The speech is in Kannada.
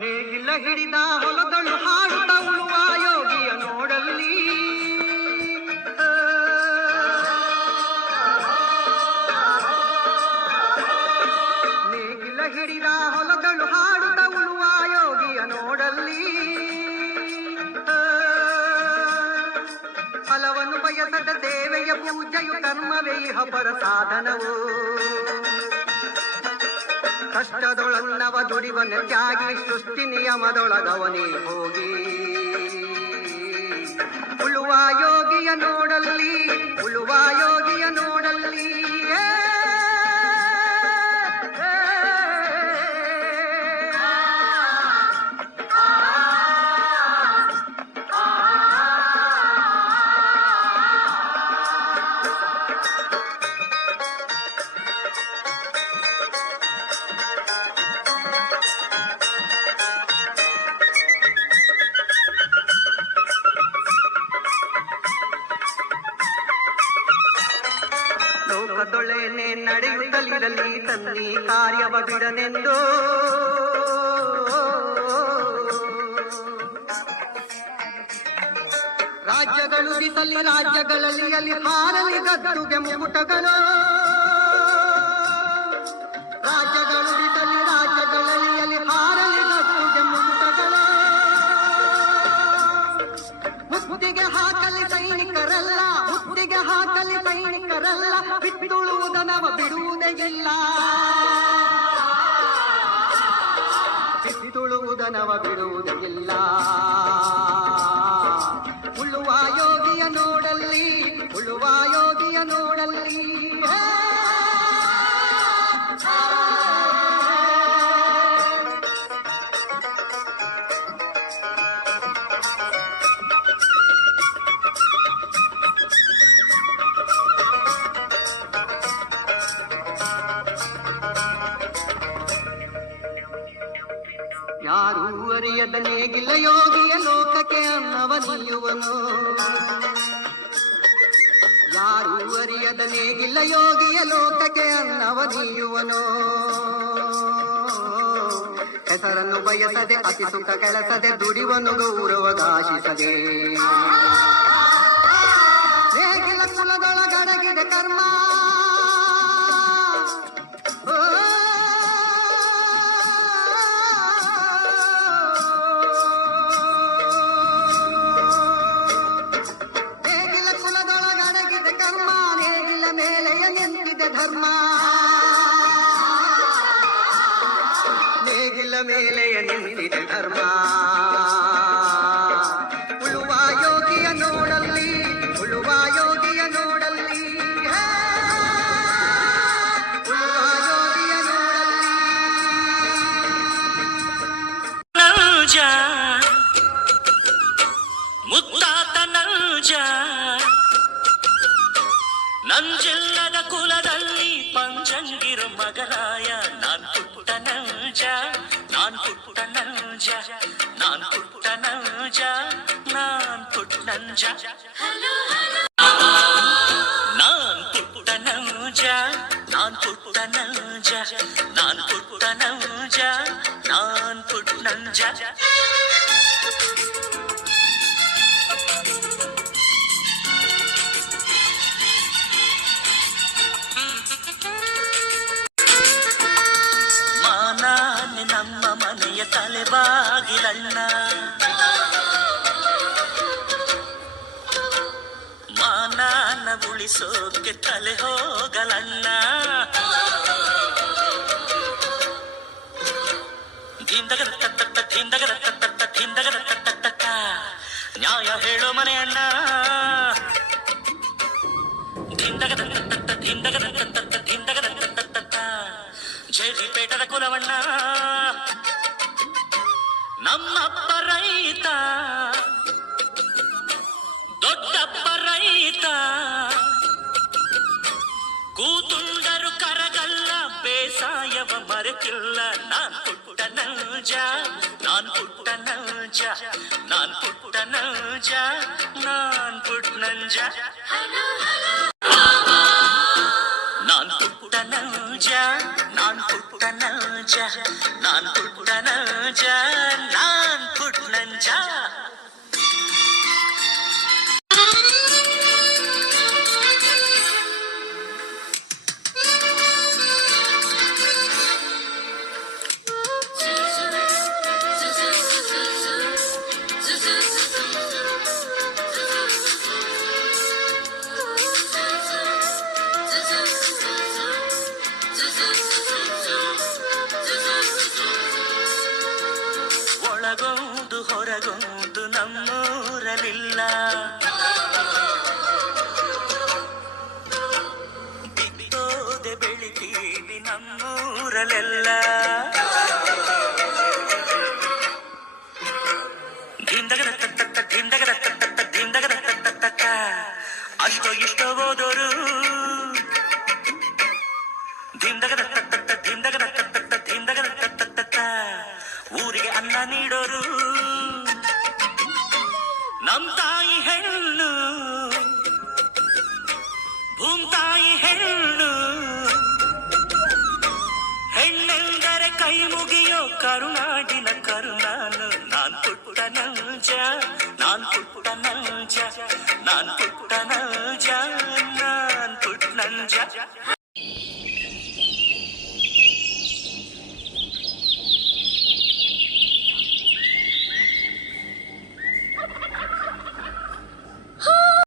ನೇಗಿಲ ಹಿಡಿದ ಹೊಲದಳು ಹಾಡುತ್ತ ಉಳುವ ಯೋಗಿಯ ನೋಡಲ್ಲಿ ನೇಗಿಲ ಹಿಡಿದ ಹೊಲದಳು ಹಾಡುತ್ತ ಉಳುವ ಯೋಗಿಯ ನೋಡಲ್ಲಿ ಫಲವನ್ನು ಬಯಸದ ಸೇವೆಯ ಪೂಜೆಯು ಕರ್ಮವೇ ಇಹಪರ ಸಾಧನವು ಕಷ್ಟದೊಳನ್ನವ ದುಡಿವನ ತ್ಯಾಗಿ ಸೃಷ್ಟಿ ನಿಯಮದೊಳಗವನೇ ಹೋಗಿ ಉಳುವ ಯೋಗಿಯ ನೋಡಲ್ಲಿ ಉಳುವ ಯೋಗಿಯ ನೋಡಲ್ಲಿ ಲೋಕದೊಳೆನೆ ನಡೆಯುತ್ತಲಿರಲಿ ತನ್ನಿ ಕಾರ್ಯವ ಬಿಡನೆಂದು ರಾಜ್ಯಗಳು ದಿಸಲಿ ರಾಜ್ಯಗಳಲ್ಲಿ ಅಲ್ಲಿ ಹಾರಲಿ ಗದ್ದುಗೆ ಮುಕುಟಗಳು ರಾಜ್ಯಗಳು ದಿಸಲಿ ರಾಜ್ಯಗಳಲ್ಲಿ ಅಲ್ಲಿ ಹಾರಲಿ ಗದ್ದುಗೆ ಮುಕುಟಗಳು ಮುತ್ತಿಗೆ ಹಾಕಲಿ ಸೈನಿಕರಲ್ಲ ಮುತ್ತಿಗೆ ಹಾಕಲಿ ಸೈನಿಕರಲ್ಲ ಬಿತ್ತುಳುವುದನವ ಬಿಡುವುದೇ ಇಲ್ಲ ಬಿತ್ತುಳುವುದನವ ಬಿಡುವುದೇ ಇಲ್ಲ ಉಳುವ ಯೋಗಿಯ ನೋಡಲ್ಲಿ ಉಳುವ ಯೋಗಿಯ ನೋಡಲ್ಲಿ ಯಾರೂ ಅರಿಯದ ನೇಗಿಲ ಯೋಗಿಯ ಲೋಕಕ್ಕೆ ಅನ್ನವ ನೀಯುವನು ಯಾರೂ ಅರಿಯದ ನೇಗಿಲ ಯೋಗಿಯ ಲೋಕಕ್ಕೆ ಅನ್ನವ ನೀಯುವನು ಹೆಸರನ್ನು ಬಯಸದೆ ಅತಿ ಸುಖ ಕೆಲಸದೆ ದುಡಿವನು ಗೌರವಗಾಶಿಸದೆ ನೇಗಿಲ ಕುಲದೊಳಗಡಗಿದೆ ಕರ್ಮ ಧರ್ಮ ನೇಗಿಲ ಮೇಲೆಯ ನಿಂತಿದೆ ಧರ್ಮ ಉಳುವ ಯೋಗಿಯ ನೋಡಲ್ಲಿ ಉಳುವ ಯೋಗಿಯ ನೋಡಲ್ಲಿ ಉಳುವ ಯೋಗಿಯ ನೋಡಲ್ಲಿ ಮುತ್ತಾತ ನಲ್ಜ ನಂಜಿಲ್ಲದ ಕುಲದಲ್ಲಿ ಪಂಜಂಗಿರು ಮಗರಾಯ ನಾನ್ ಪುಟ್ಟ ನಲ್ಜ ನಾನ್ ಪುಟ್ಟ ನಲ್ಜ ನಾನ್ ಪುಟ್ಟ ನಲ್ಜ ನಾನ್ ಪುಟ್ಟ ನಂಜ ನಾನ್ ಪುಟ್ಟ ನಲ್ಜ ನಾನ್ ಪುಟ್ಟ ನಲ್ಜ ನಾನ್ ಪುಟ್ಟ ನಲ್ಜ ನಾನ್ ಪುಟ್ಟ ನಂಜ ನಮ್ಮ ಮನೆಯ ತಲೆಬಾಗಿಲಣ್ಣ ಮಾನಾನ ಉಳಿಸೋಕೆ ತಲೆ ಹೋಗಲಣ್ಣ ಧಿಂದಗದ ತತ್ತ ಧಿಂದಗದ ತತ್ತ ಧಿಂದಗದ ತತ್ತ ನ್ಯಾಯ ಹೇಳೋ ಮನೆಯಣ್ಣ ಧಿಂದಗದ ತತ್ತ ಧಿಂದಗದ ತತ್ತ ಧಿಂದಗದ ತತ್ತ ಜೇಡಿಪೇಟದ ಕುಲವಣ್ಣ ನಮ್ಮಪ್ಪ ರೈತ ದೊಡ್ಡಪ್ಪ ರೈತ ಕೂತುಂಡರು ಕರಗಲ್ಲ ಬೇಸಾಯವ ಮರೆತಿಲ್ಲ ನಾನ್ ಪುಟ್ಟ ನಲ್ಜ ನಾನ್ ಪುಟ್ಟ ನಲ್ಜ ನಾನ್ ಪುಟ್ಟ ನಲ್ಜ ನಾನ್ ಪುಟ್ಟ ನಂಜ ನಾನ್ ಪುಟ್ಟ ನಲ್ಜ ನಾನ್ ಪುಟ್ಟ ನಲ್ಜ ನಂಜ ನಾನ್ ಪುಟ್ಟ ನಂಜ ನಾನ್ ಪುಟ್ಟ ನಂಜ ಒಳಗೊಂದು ಹೊರಗೊಂದು ನಮ್ಮೂರಲಿಲ್ಲ ಬಿತ್ತೋದೆ ಬೆಳಿತೀವಿ ನಮ್ಮೂರಲೆಲ್ಲ ಧಿಂದಗದ ತತ್ತ ಧಿಂದಗದ ತತ್ತ ಧಿಂದಗದ ತತ್ತ ಅಷ್ಟೋ ಇಷ್ಟೋ ಓದೋರು ಧಿಂದಗದ ತತ್ತ ಧಿಂದಗದ ತತ್ತ ಧಿಂದಗದ ತತ್ತ ಊರಿಗೆ ಅನ್ನ ನೀಡೋರು ನಮ್ ತಾಯಿ ಹೆಣ್ಣು ಭೂಮ್ತಾಯಿ ಹೆಣ್ಣು ಹೆಣ್ಣೆಂದರೆ ಕೈ ಮುಗಿಯೋ ಕರುನಾಡಿನ ಕರುನಾನು ನಾನ್ ಪುಟ್ಟ ನಂಜ ನಾನ್ ಪುಟ್ಟ ನಂಜ ನಾನ್ ಪುಟ್ಟ ನಂಜ ನಾನ್ ಪುಟ್ಟ ನಂಜ